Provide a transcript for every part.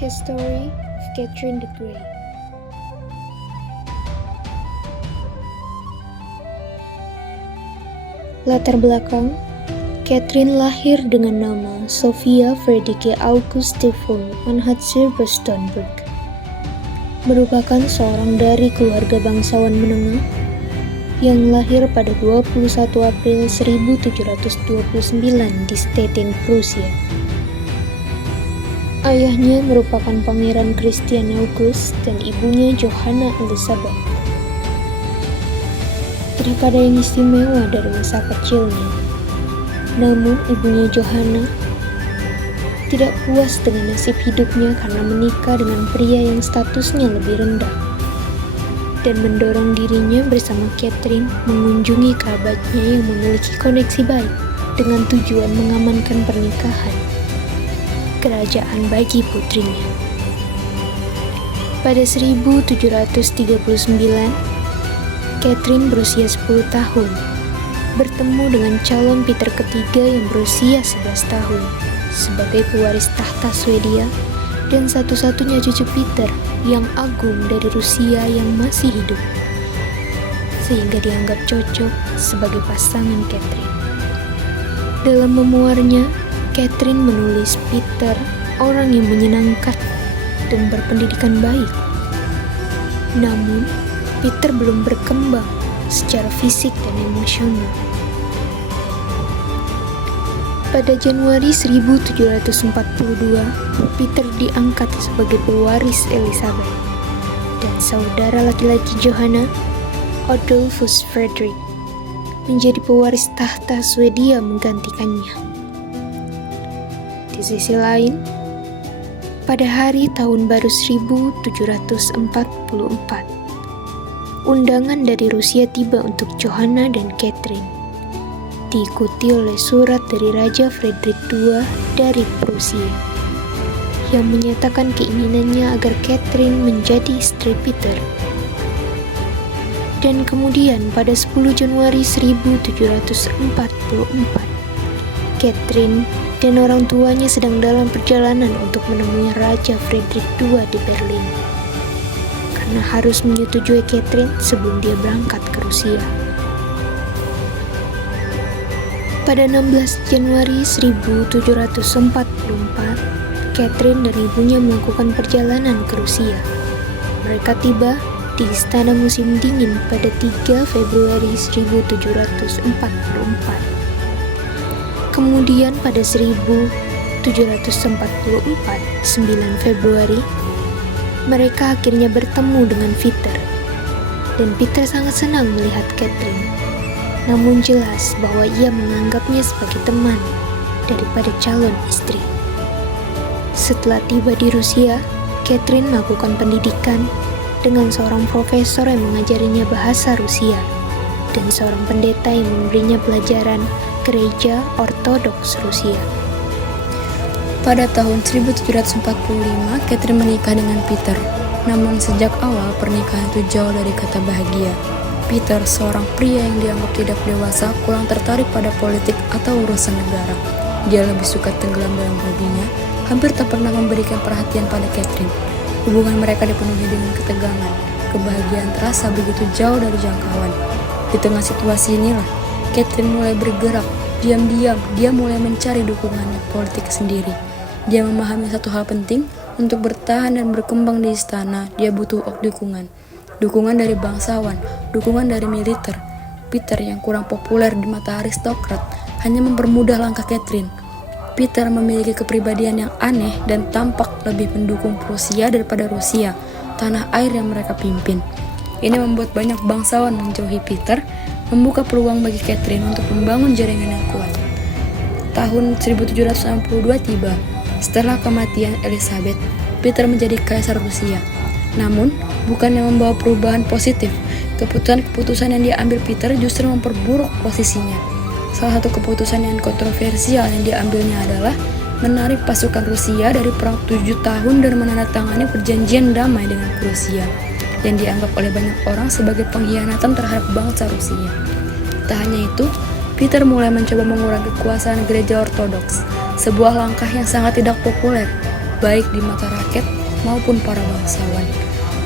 History of Catherine the Great. Latar belakang, Catherine lahir dengan nama Sophia Friederike Auguste von Anhalt-Zweibrücken, merupakan seorang dari keluarga bangsawan menengah yang lahir pada 21 April 1729 di Stettin, Prusia. Ayahnya merupakan Pangeran Christian August dan ibunya Johanna Elisabeth. Tidak ada yang istimewa dari masa kecilnya. Namun ibunya Johanna tidak puas dengan nasib hidupnya karena menikah dengan pria yang statusnya lebih rendah, dan mendorong dirinya bersama Catherine mengunjungi kerabatnya yang memiliki koneksi baik dengan tujuan mengamankan pernikahan kerajaan bagi putrinya. Pada 1739, Catherine berusia 10 tahun, bertemu dengan calon Peter ketiga yang berusia 11 tahun sebagai pewaris tahta Swedia dan satu-satunya cucu Peter yang agung dari Rusia yang masih hidup, sehingga dianggap cocok sebagai pasangan Catherine. Dalam memuarnya, Catherine menulis Peter orang yang menyenangkan dan berpendidikan baik. Namun, Peter belum berkembang secara fisik dan emosional. Pada Januari 1742, Peter diangkat sebagai pewaris Elizabeth, dan saudara laki-laki Johanna, Adolphus Frederick, menjadi pewaris tahta Swedia menggantikannya. Di sisi lain, pada hari tahun baru 1744, undangan dari Rusia tiba untuk Johanna dan Catherine, diikuti oleh surat dari Raja Frederick II dari Prusia yang menyatakan keinginannya agar Catherine menjadi istri Peter. Dan kemudian pada 10 Januari 1744, Catherine dan orang tuanya sedang dalam perjalanan untuk menemui Raja Frederick II di Berlin, karena harus menyetujui Catherine sebelum dia berangkat ke Rusia. Pada 16 Januari 1744, Catherine dan ibunya melakukan perjalanan ke Rusia. Mereka tiba di Istana Musim Dingin pada 3 Februari 1744. Kemudian pada 1744, 9 Februari, mereka akhirnya bertemu dengan Peter, dan Peter sangat senang melihat Catherine. Namun jelas bahwa ia menganggapnya sebagai teman daripada calon istri. Setelah tiba di Rusia, Catherine melakukan pendidikan dengan seorang profesor yang mengajarinya bahasa Rusia dan seorang pendeta yang memberinya pelajaran Gereja Ortodoks Rusia. Pada tahun 1745, Catherine menikah dengan Peter. Namun sejak awal pernikahan itu jauh dari kata bahagia. Peter, seorang pria yang dianggap tidak dewasa, kurang tertarik pada politik atau urusan negara. Dia lebih suka tenggelam dalam hobinya, hampir tak pernah memberikan perhatian pada Catherine. Hubungan mereka dipenuhi dengan ketegangan. Kebahagiaan terasa begitu jauh dari jangkauan. Di tengah situasi inilah, Catherine mulai bergerak. Diam-diam, dia mulai mencari dukungannya politik sendiri. Dia memahami satu hal penting, untuk bertahan dan berkembang di istana, dia butuh dukungan. Dukungan dari bangsawan, dukungan dari militer. Peter yang kurang populer di mata aristokrat hanya mempermudah langkah Catherine. Peter memiliki kepribadian yang aneh dan tampak lebih mendukung Prusia daripada Rusia, tanah air yang mereka pimpin. Ini membuat banyak bangsawan menjauhi Peter, membuka peluang bagi Catherine untuk membangun jaringan yang kuat. Tahun 1762 tiba. Setelah kematian Elizabeth, Peter menjadi kaisar Rusia. Namun, bukannya membawa perubahan positif, keputusan-keputusan yang diambil Peter justru memperburuk posisinya. Salah satu keputusan yang kontroversial yang diambilnya adalah menarik pasukan Rusia dari perang 7 tahun dan menandatangani perjanjian damai dengan Prusia, yang dianggap oleh banyak orang sebagai pengkhianatan terhadap bangsa Rusia. Tak hanya itu, Peter mulai mencoba mengurangi kekuasaan gereja Ortodoks, sebuah langkah yang sangat tidak populer, baik di mata rakyat rakyat maupun para bangsawan.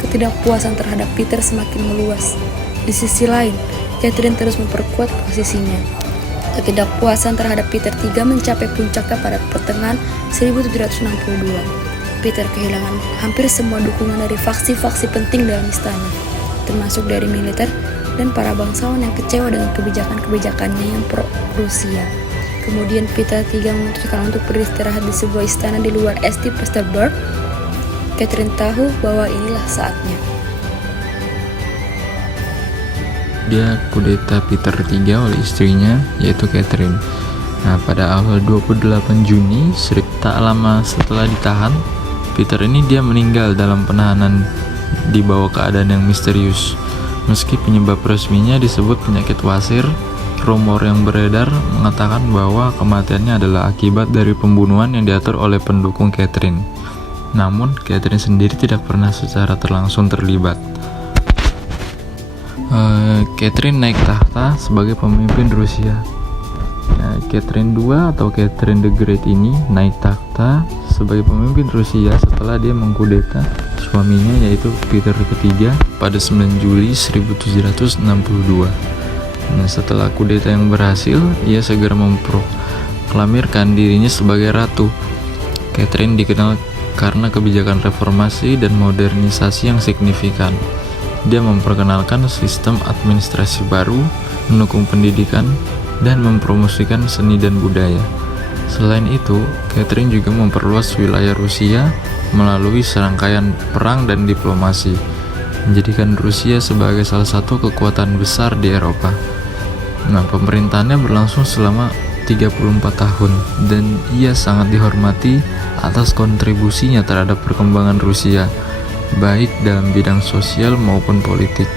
Ketidakpuasan terhadap Peter semakin meluas. Di sisi lain, Catherine terus memperkuat posisinya. Ketidakpuasan terhadap Peter III mencapai puncaknya pada pertengahan 1762. Peter kehilangan hampir semua dukungan dari faksi-faksi penting dalam istana, termasuk dari militer dan para bangsawan yang kecewa dengan kebijakan-kebijakannya yang pro-Rusia. Kemudian Peter III memutuskan untuk beristirahat di sebuah istana di luar St. Petersburg. Catherine tahu bahwa inilah saatnya. Dia kudeta Peter III oleh istrinya, yaitu Catherine. Nah, pada awal 28 Juni, tak lama setelah ditahan, Peter ini dia meninggal dalam penahanan di bawah keadaan yang misterius. Meski penyebab resminya disebut penyakit wasir, rumor yang beredar mengatakan bahwa kematiannya adalah akibat dari pembunuhan yang diatur oleh pendukung Catherine. Namun, Catherine sendiri tidak pernah secara terlangsung terlibat. Catherine naik tahta sebagai pemimpin Rusia. Catherine II atau Catherine the Great ini naik tahta sebagai pemimpin Rusia setelah dia mengkudeta suaminya, yaitu Peter III pada 9 Juli 1762. Setelah kudeta yang berhasil, ia segera memproklamirkan dirinya sebagai ratu. Catherine dikenal karena kebijakan reformasi dan modernisasi yang signifikan. Dia memperkenalkan sistem administrasi baru, mendukung pendidikan, dan mempromosikan seni dan budaya. Selain itu, Catherine juga memperluas wilayah Rusia melalui serangkaian perang dan diplomasi, menjadikan Rusia sebagai salah satu kekuatan besar di Eropa. Pemerintahannya berlangsung selama 34 tahun, dan ia sangat dihormati atas kontribusinya terhadap perkembangan Rusia, baik dalam bidang sosial maupun politik.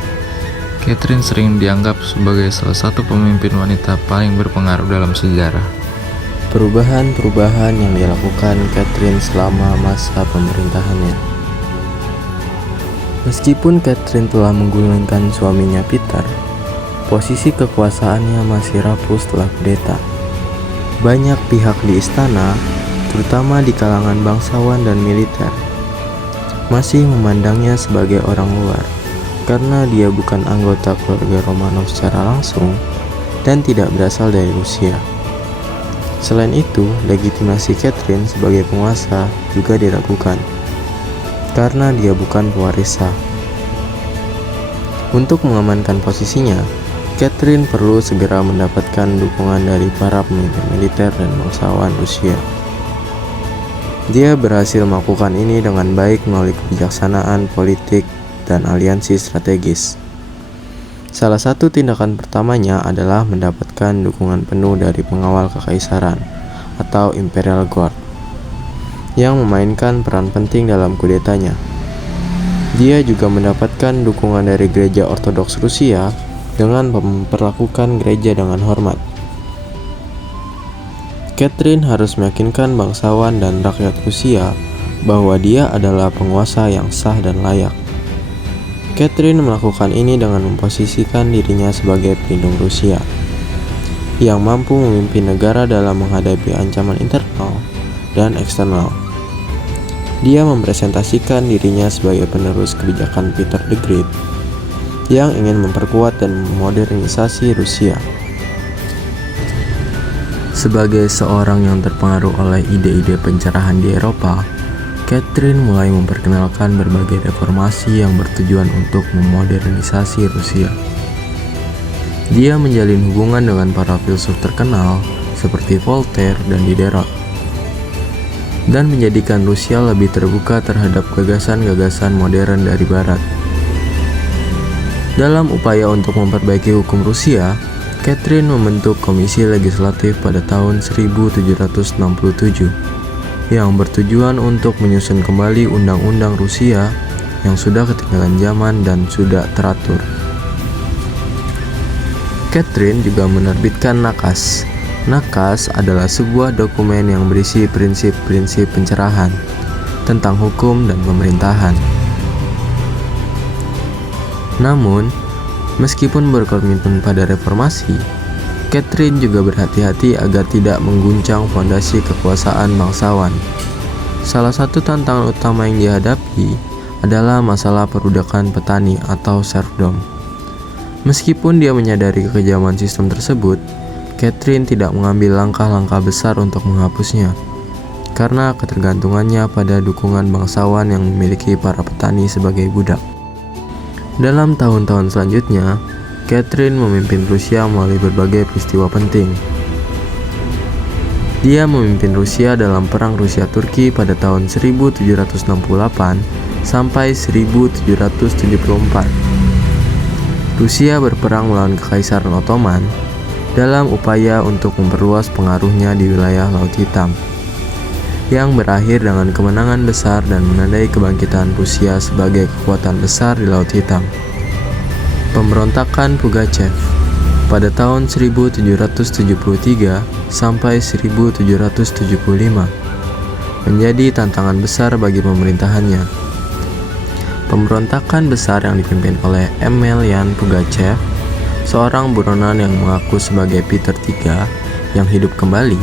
Catherine sering dianggap sebagai salah satu pemimpin wanita paling berpengaruh dalam sejarah. Perubahan-perubahan yang dilakukan Catherine selama masa pemerintahannya. Meskipun Catherine telah menggulingkan suaminya Peter, posisi kekuasaannya masih rapuh setelah kudeta. Banyak pihak di istana, terutama di kalangan bangsawan dan militer, masih memandangnya sebagai orang luar karena dia bukan anggota keluarga Romanov secara langsung dan tidak berasal dari Rusia. Selain itu, legitimasi Catherine sebagai penguasa juga diragukan karena dia bukan pewaris sah. Untuk mengamankan posisinya, Catherine perlu segera mendapatkan dukungan dari para pemimpin militer dan bangsawan Rusia. Dia berhasil melakukan ini dengan baik melalui kebijaksanaan politik dan aliansi strategis. Salah satu tindakan pertamanya adalah mendapatkan dukungan penuh dari pengawal kekaisaran atau Imperial Guard yang memainkan peran penting dalam kudetanya. Dia juga mendapatkan dukungan dari Gereja Ortodoks Rusia dengan memperlakukan gereja dengan hormat. Catherine harus meyakinkan bangsawan dan rakyat Rusia bahwa dia adalah penguasa yang sah dan layak. Catherine melakukan ini dengan memposisikan dirinya sebagai pelindung Rusia yang mampu memimpin negara dalam menghadapi ancaman internal dan eksternal. Dia mempresentasikan dirinya sebagai penerus kebijakan Peter the Great yang ingin memperkuat dan memodernisasi Rusia. Sebagai seorang yang terpengaruh oleh ide-ide pencerahan di Eropa, Catherine mulai memperkenalkan berbagai reformasi yang bertujuan untuk memodernisasi Rusia. Dia menjalin hubungan dengan para filsuf terkenal seperti Voltaire dan Diderot, dan menjadikan Rusia lebih terbuka terhadap gagasan-gagasan modern dari Barat. Dalam upaya untuk memperbaiki hukum Rusia, Catherine membentuk komisi legislatif pada tahun 1767 yang bertujuan untuk menyusun kembali undang-undang Rusia yang sudah ketinggalan zaman dan sudah teratur. Catherine juga menerbitkan Nakas. Nakas adalah sebuah dokumen yang berisi prinsip-prinsip pencerahan tentang hukum dan pemerintahan. Namun, meskipun berkomitmen pada reformasi, Catherine juga berhati-hati agar tidak mengguncang fondasi kekuasaan bangsawan. Salah satu tantangan utama yang dihadapi adalah masalah perbudakan petani atau serfdom. Meskipun dia menyadari kekejaman sistem tersebut, Catherine tidak mengambil langkah-langkah besar untuk menghapusnya, karena ketergantungannya pada dukungan bangsawan yang memiliki para petani sebagai budak. Dalam tahun-tahun selanjutnya, Catherine memimpin Rusia melalui berbagai peristiwa penting. Dia memimpin Rusia dalam Perang Rusia-Turki pada tahun 1768 sampai 1774. Rusia berperang melawan Kekaisaran Ottoman dalam upaya untuk memperluas pengaruhnya di wilayah Laut Hitam, yang berakhir dengan kemenangan besar dan menandai kebangkitan Rusia sebagai kekuatan besar di Laut Hitam. Pemberontakan Pugachev pada tahun 1773 sampai 1775 menjadi tantangan besar bagi pemerintahannya. Pemberontakan besar yang dipimpin oleh Emelian Pugachev, seorang buronan yang mengaku sebagai Peter III yang hidup kembali.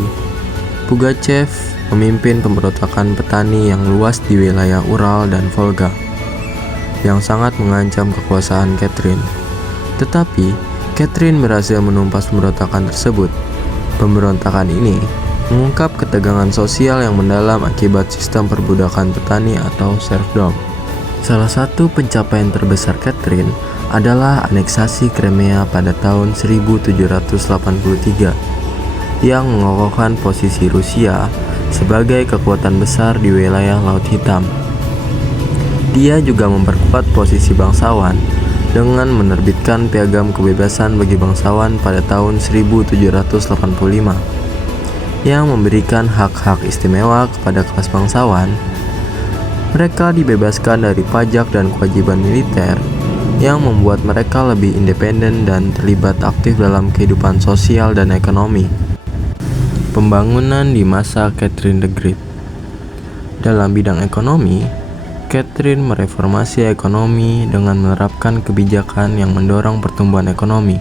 Pugachev memimpin pemberontakan petani yang luas di wilayah Ural dan Volga, yang sangat mengancam kekuasaan Catherine. Tetapi Catherine berhasil menumpas pemberontakan tersebut. Pemberontakan ini mengungkap ketegangan sosial yang mendalam akibat sistem perbudakan petani atau serfdom. Salah satu pencapaian terbesar Catherine adalah aneksasi Crimea pada tahun 1783 yang mengokohkan posisi Rusia sebagai kekuatan besar di wilayah Laut Hitam. Dia juga memperkuat posisi bangsawan dengan menerbitkan Piagam Kebebasan bagi Bangsawan pada tahun 1785 yang memberikan hak-hak istimewa kepada kelas bangsawan. Mereka dibebaskan dari pajak dan kewajiban militer yang membuat mereka lebih independen dan terlibat aktif dalam kehidupan sosial dan ekonomi. Pembangunan di masa Catherine the Great. Dalam bidang ekonomi, Catherine mereformasi ekonomi dengan menerapkan kebijakan yang mendorong pertumbuhan ekonomi,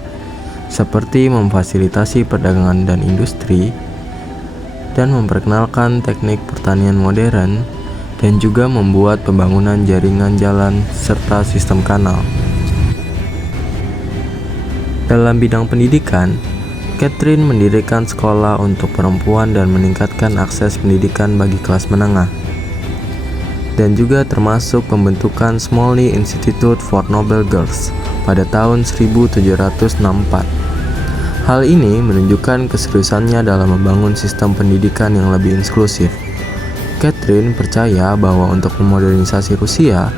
seperti memfasilitasi perdagangan dan industri, dan memperkenalkan teknik pertanian modern, dan juga membuat pembangunan jaringan jalan serta sistem kanal. Dalam bidang pendidikan, Catherine mendirikan sekolah untuk perempuan dan meningkatkan akses pendidikan bagi kelas menengah, dan juga termasuk pembentukan Smolny Institute for Noble Girls pada tahun 1764. Hal ini menunjukkan keseriusannya dalam membangun sistem pendidikan yang lebih inklusif. Catherine percaya bahwa untuk memodernisasi Rusia,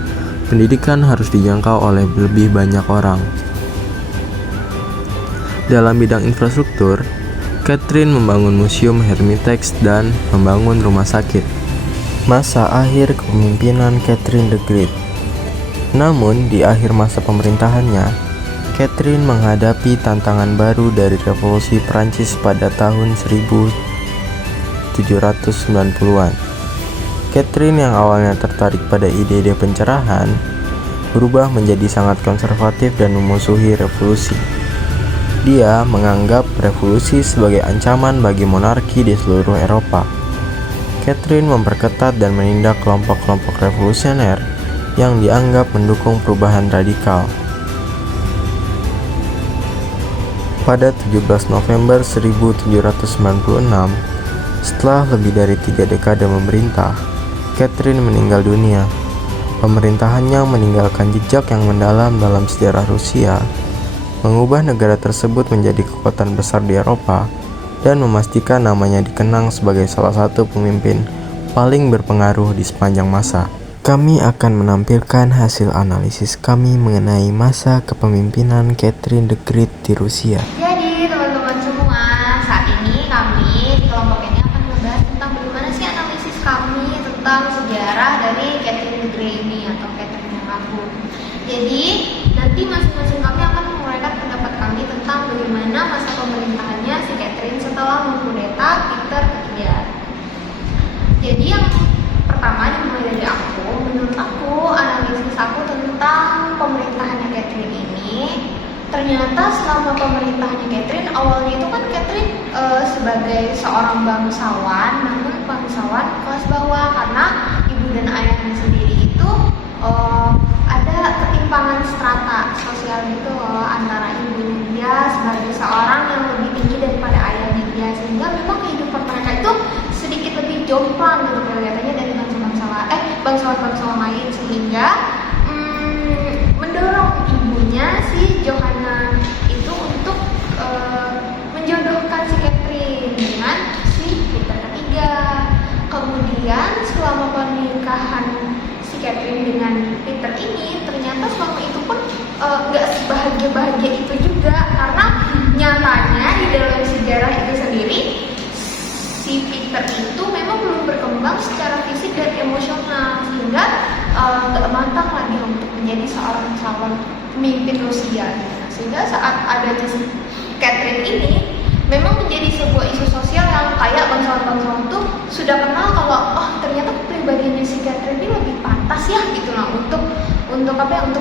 pendidikan harus dijangkau oleh lebih banyak orang. Dalam bidang infrastruktur, Catherine membangun museum Hermitage dan membangun rumah sakit. Masa akhir kepemimpinan Catherine the Great. Namun, di akhir masa pemerintahannya, Catherine menghadapi tantangan baru dari revolusi Prancis pada tahun 1790-an. Catherine yang awalnya tertarik pada ide-ide pencerahan, berubah menjadi sangat konservatif dan memusuhi revolusi. Dia menganggap revolusi sebagai ancaman bagi monarki di seluruh Eropa. Catherine memperketat dan menindak kelompok-kelompok revolusioner yang dianggap mendukung perubahan radikal. Pada 17 November 1796, setelah lebih dari 3 dekade memerintah, Catherine meninggal dunia. Pemerintahannya meninggalkan jejak yang mendalam dalam sejarah Rusia, mengubah negara tersebut menjadi kekuatan besar di Eropa, dan memastikan namanya dikenang sebagai salah satu pemimpin paling berpengaruh di sepanjang masa. Kami akan menampilkan hasil analisis kami mengenai masa kepemimpinan Catherine the Great di Rusia. Jadi teman-teman semua, saat ini kami di kelompok ini akan membahas tentang bagaimana sih analisis kami tentang sejarah dari Catherine the Great ini atau Catherine yang Agung. Jadi nanti masing-masing kami akan menguraikan pendapat kami tentang bagaimana masa pemerintahannya si Catherine setelah mengkudeta Peter III. Jadi yang pertama dimulai dari aku, menurut aku analisis aku tentang pemerintahannya Catherine ini, ternyata selama pemerintahannya Catherine awalnya itu kan Catherine sebagai seorang bangsawan, namun bangsawan kelas bawah, karena ibu dan ayahnya sendiri itu ada ketimpangan strata sosial gitu loh, antara ibunya dia sebagai seorang yang lebih tinggi daripada ayahnya dia, sehingga memang kehidupan mereka itu sedikit lebih jomplang gitu kelihatannya dari bangsawan lain, sehingga mendorong ibunya si Johanna itu untuk menjodohkan si Catherine dengan si Peter ketiga. Kemudian selama pernikahan si Catherine dengan Peter ini, ternyata selama itu pun nggak sebahagia-bahagia itu juga, karena nyatanya di dalam sejarah itu sendiri si Peter itu memang belum berkembang secara fisik dan emosional, sehingga nggak matang lagi untuk menjadi seorang calon pemimpin Rusia. Sehingga saat adanya si Catherine ini memang menjadi sebuah isu sosial yang kayak bangsawan-bangsawan tuh sudah kenal kalau ternyata kepribadiannya si Catherine ini lebih pantas ya gitu lah untuk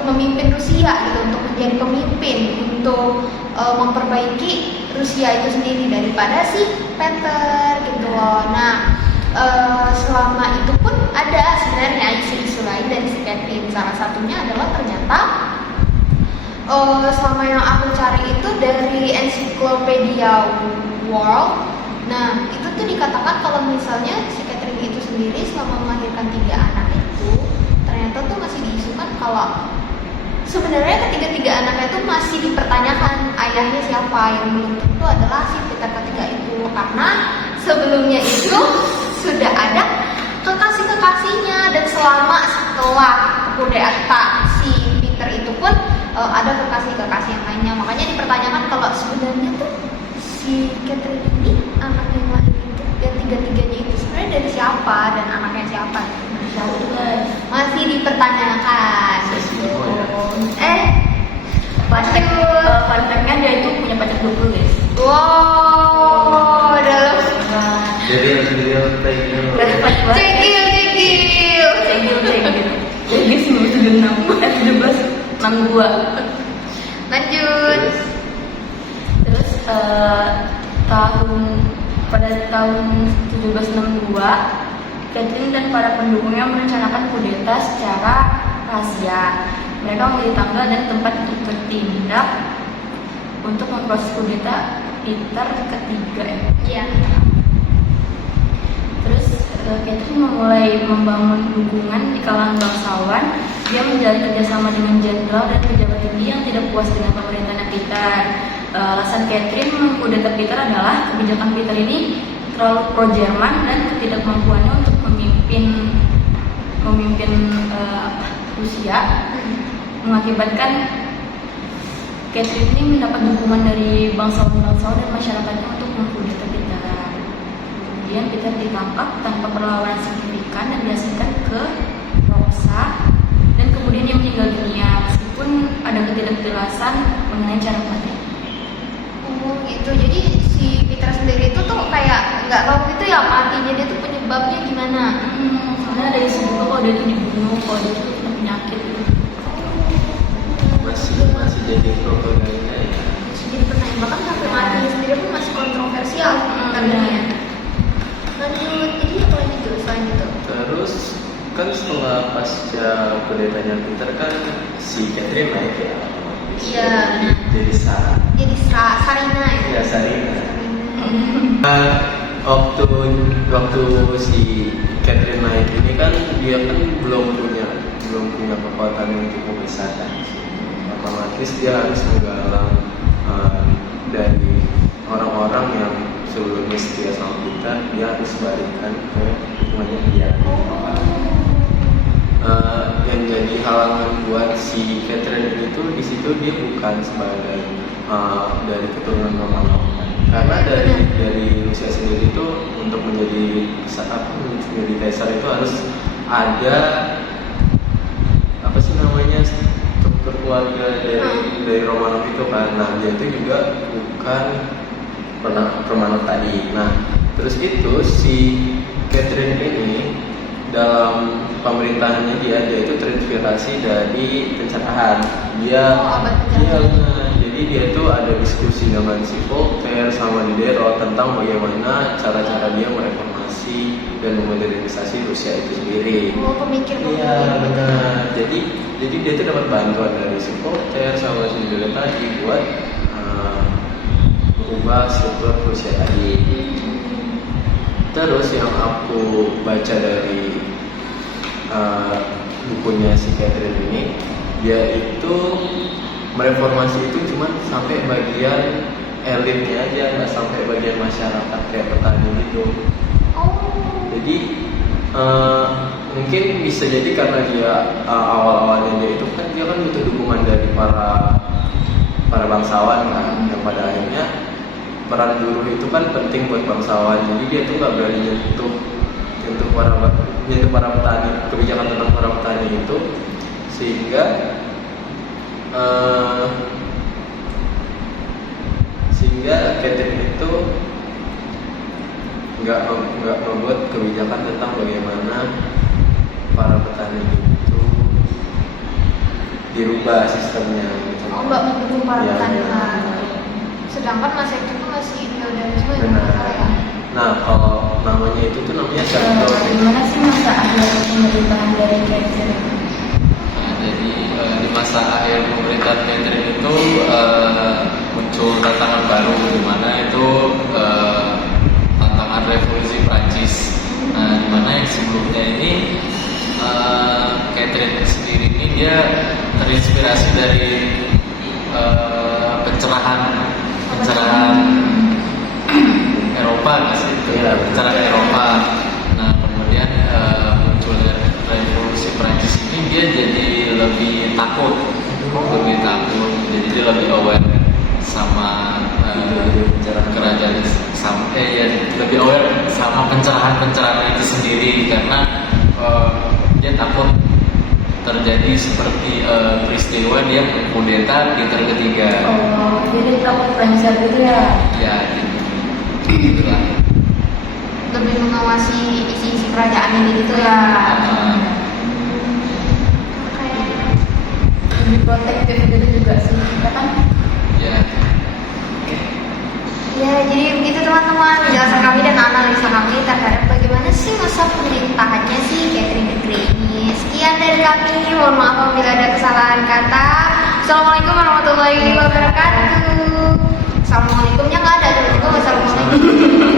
memimpin Rusia gitu, untuk menjadi pemimpin, untuk memperbaiki Rusia itu sendiri daripada si Peter gitu loh. Nah, selama itu pun ada sebenarnya isu-isu lain dari si Catherine. Salah satunya adalah ternyata selama yang aku cari itu dari ensiklopedia World. Nah, itu tuh dikatakan kalau misalnya si Catherine itu sendiri selama melahirkan 3 anak itu ternyata tuh masih diisukan kalau sebenarnya ketiga anaknya itu masih dipertanyakan ayahnya siapa, yang belum tentu adalah si Peter ketiga itu, karena sebelumnya itu sudah ada kekasih-kekasihnya, dan setelah kudeta si Peter itu pun ada kekasih-kekasih yang lainnya. Makanya dipertanyakan kalau sebenarnya tuh si Catherine ini anaknya yang lahir itu dan tiga-tiganya itu sebenarnya dari siapa dan anaknya siapa? Masih dipertanyakan. Fun fact-nya dia itu punya pacar 20 guys. Wow, dalam Jadi cekil. Jadi 1962. Lanjut. Terus pada tahun 1762, Catherine dan para pendukungnya merencanakan kudeta secara rahasia. Mereka memilih tanggal dan tempat untuk bertindak untuk memproses kudeta Peter ketiga ya. Iya. Terus Catherine memulai membangun dukungan di kalangan bangsawan. Dia menjalin kerjasama dengan jenderal dan pejabat tinggi yang tidak puas dengan pemerintahan Peter. Alasan Catherine mengkudeta Peter adalah kebijakan Peter ini terlalu pro-Jerman dan ketidakmampuannya untuk memimpin Rusia, mengakibatkan Catherine ini mendapat dukungan dari bangsawan-bangsawan dan masyarakatnya untuk mengkudeta Peter. Kemudian Peter ditangkap tanpa perlawanan signifikan dan diasingkan ke Roksa, dan kemudian dia meninggal dunia meskipun ada ketidakjelasan mengenai cara mati. Oh gitu, jadi si Peter sendiri itu tuh kayak nggak tahu gitu ya matinya dia tuh penyebabnya gimana. Karena dari situ kalau dia tuh dibunuh, kalau dia tuh kena penyakit gitu. masih jadi propaganda ya. Masih jadi pertanyaan, bahkan sampai matinya sendiri pun masih kontroversial katanya. Lanjut, jadi apa lagi tuh selain itu? Terus kan setelah pasca kudetanya Peter kan si Catherine naik ya. Iya. Jadi Sarah. Jadi Sarina ya. Ya Sarina. Waktu si Catherine naik ini kan dia kan belum punya kekuatan untuk membesarkan. Otomatis dia harus menggalang dari orang-orang yang sebelumnya setia sama kita, dia harus balikan ke lingkungannya dia. Yang jadi halangan buat si Catherine itu di situ dia bukan sebagai dari keturunan Romanov, karena dari Rusia sendiri itu untuk menjadi kaisar itu harus ada apa sih namanya struktur keluarga dari Romanov itu kan. Nah dia itu juga bukan Romanov tadi. Nah terus itu si Catherine ini dalam pemerintahannya dia itu terinspirasi dari pencerahan. Jadi dia itu ada diskusi dengan si Voltaire sama Diderot tentang bagaimana cara-cara dia mereformasi dan memodernisasi Rusia itu sendiri. Oh, pemikir. Iya benar. Jadi dia tuh dapat bantuan dari supporter sama sendiri tadi buat mengubah struktur Rusia tadi. Terus yang aku baca dari bukunya si Catherine ini, dia itu mereformasi itu cuma sampai bagian elitnya aja, nggak sampai bagian masyarakat kayak petani gitu. Jadi mungkin bisa jadi karena dia awal-awalnya dia itu kan dia kan butuh dukungan dari para bangsawan kan, yang pada akhirnya peran buruh itu kan penting buat bangsawan. Jadi dia tuh nggak berani nyentuh para petani, kebijakan tentang para petani itu, sehingga Catherine itu nggak membuat kebijakan tentang bagaimana para petani itu dirubah sistemnya gitu. Nggak mendukung para Ya, petani. ya. Sedangkan masa itu pun masih feodalisme ya. Benar. Nah, kalau namanya itu tuh namanya Shanto. Gimana sih masa akhir pemerintahan dari Catherine? Nah, jadi di masa akhir pemerintahan Catherine itu muncul tantangan baru, di mana itu tantangan revolusi Prancis. Nah, di mana yang sebelumnya ini Catherine sendiri ini dia terinspirasi dari pencerahan Eropa nggak sih? Iya, Pencerahan Eropa. Nah, kemudian munculnya revolusi Prancis ini dia jadi lebih takut, jadi dia lebih aware sama kerajaan, ya, lebih aware sama pencerahan itu sendiri, karena dia takut terjadi seperti peristiwa dia kudeta Peter ketiga. Oh, jadi takut Prancis gitu ya? Ya, gitu lah. Lebih mengawasi isi kerajaan ini gitu ya. Lebih protektif gitu juga sih, kita kan? Ya. Ya, jadi begitu teman-teman penjelasan kami dan analisa kami terhadap bagaimana sih masa pemerintahannya si Catherine the Great ini. Sekian dari kami, mohon maaf apabila ada kesalahan kata. Assalamualaikum warahmatullahi wabarakatuh. Assalamualaikumnya nggak ada, assalamualaikum.